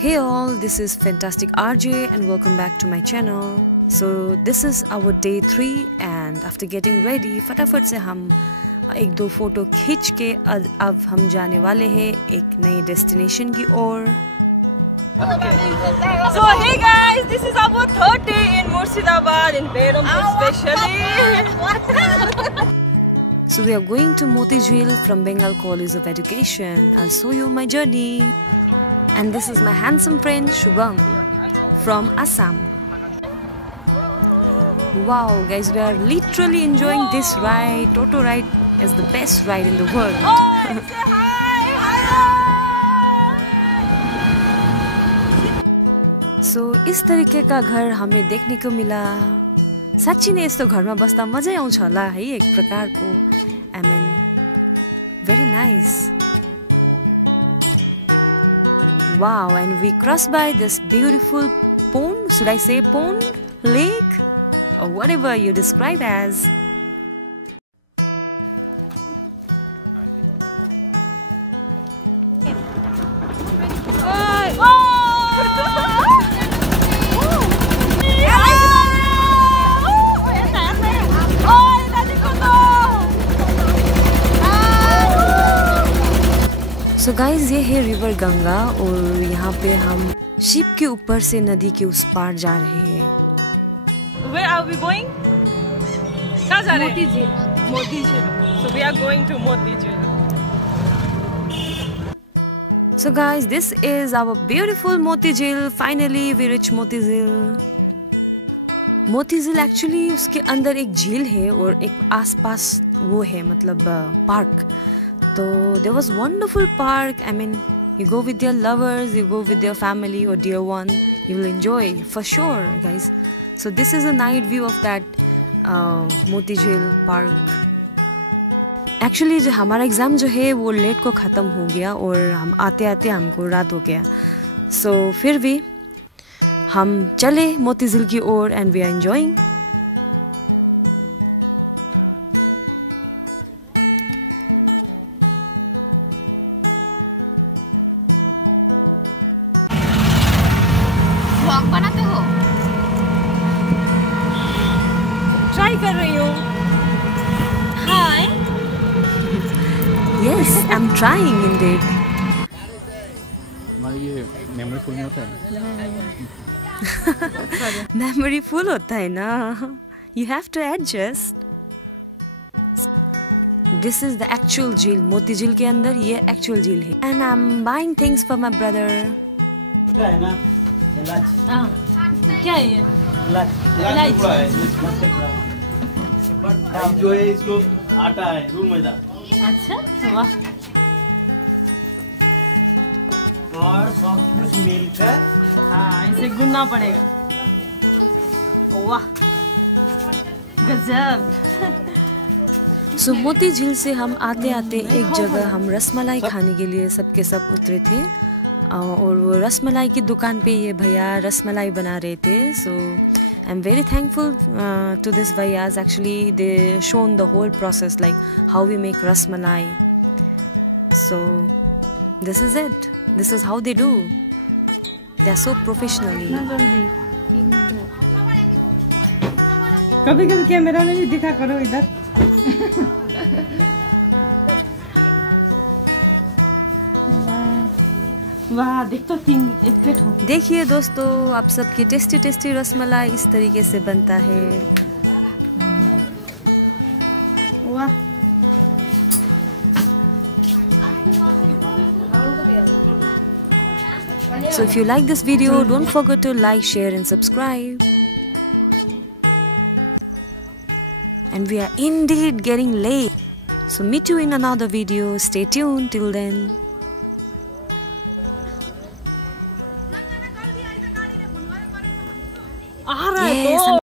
Hey all, this is Fantastic RJ and welcome back to my channel. So this is our day 3 and after getting ready फटाफट से हम एक दो photo खींच के अब हम जाने वाले हैं एक नई डेस्टिनेशन की ओर. So hey guys, this is our third day in Murshidabad in Behrampur especially. So we are going to Moti Jheel from Bengal College of Education. I'll show you my journey. And this is my handsome friend Shubham from Assam. Wow guys, we are literally enjoying this ride. Toto ride is the best ride in the world. So इस तरीके का घर हमें देखने को मिला. साच्ची नै यस्तो घरमा बस्दा मजै आउँछ होला है एक प्रकारको. I mean, very nice. Wow, and we crossed by this beautiful pond. Should I say pond? Lake? Or whatever you describe as. So guys, ये है रिवर गंगा और यहाँ पे हम शिप के ऊपर से नदी के उस पार जा रहे हैं. Where are we going? कहाँ जा रहे हैं? मोती झील. मोती झील. So we are going to Moti Jheel. So guys, this is our beautiful Moti Jheel. Finally we reach Moti Jheel. मोती झील एक्चुअली उसके अंदर एक झील है और एक आसपास वो है मतलब park. So there was wonderful park. I mean, you go with your lovers, you go with your family or dear one, you will enjoy for sure, guys. So this is a night view of that Moti Jheel park. Actually, जो हमारा exam जो है वो late को ख़त्म हो गया और हम आते आते हमको रात हो गया. So फिर भी हम चले मोती झील की ओर and we are enjoying. बनाते हो? Try कर रही हूँ. Hi. Yes, I'm trying indeed. हमारी ये मेमोरी फुल नहीं होता है. मेमोरी फुल होता है ना. You have to adjust. This is the actual झील. मोती झील के अंदर ये actual झील है. And I'm buying things for my brother. क्या है ये? जो है इसको आटा है रूम मैदा. अच्छा, वाह. और सब कुछ मिलकर हाँ, इसे गुनना पड़ेगा. वाह, गजब. So मोती झील से हम आते आते एक जगह हम रसमलाई खाने के लिए सबके सब उतरे थे और वो रसमलाई की दुकान पे ये भैया रसमलाई बना रहे थे. So I'm very thankful to this bhaiyas. Actually they shown the whole process like how we make rasmalai. So this is it. This is how they do. They are so professionally. कभी कभी camera में भी दिखा करो इधर. वाह, देख तो 3 एक प्लेट हो. देखिए दोस्तों, आप सबकी टेस्टी टेस्टी रसमलाई इस तरीके से बनता है. वाह. So if you like this video, don't forget to like, share and subscribe. And we are indeed getting late. So meet you in another video. Stay tuned till then.